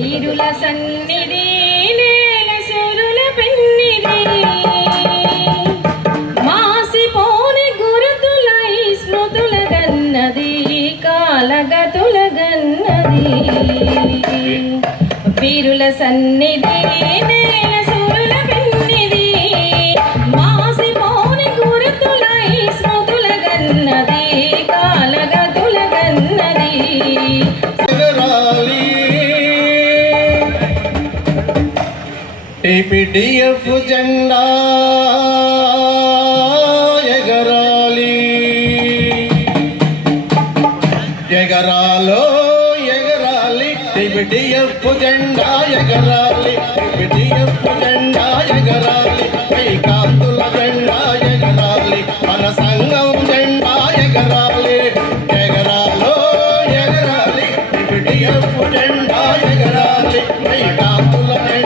వీరుల సన్నిధి నేల సురుల పెన్నిది మాసిపోని గురుతులై స్మృతుల గన్నది కాలగతుల గన్నది వీరుల సన్నిధి నేల టిపిటిఎఫ్ జెండా ఎగరాలి. ఎగరాలో ఎగరాలి. టిపిటిఎఫ్ జెండా ఎగరాలి. టిపిటిఎఫ్ జెండా ఎగరాలి. పై కాంతుల జెండా ఎగరాలి. మన సంఘం జెండా ఎగరాలి. ఎగరాలో ఎగరాలి. టిపిటిఎఫ్ జెండా ఎగరాలి. పై కాంతుల జెండా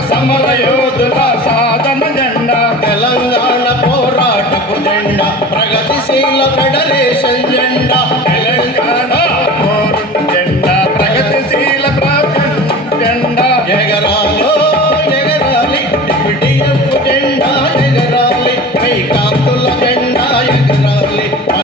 సమర యోధుల సాధన జెండా తెలంగాణ పోరాటపు జెండా ప్రగతిశీల ఫెడరేషన్ జెండా తెలంగాణ పోరు జెండా ప్రగతిశీల జెండా.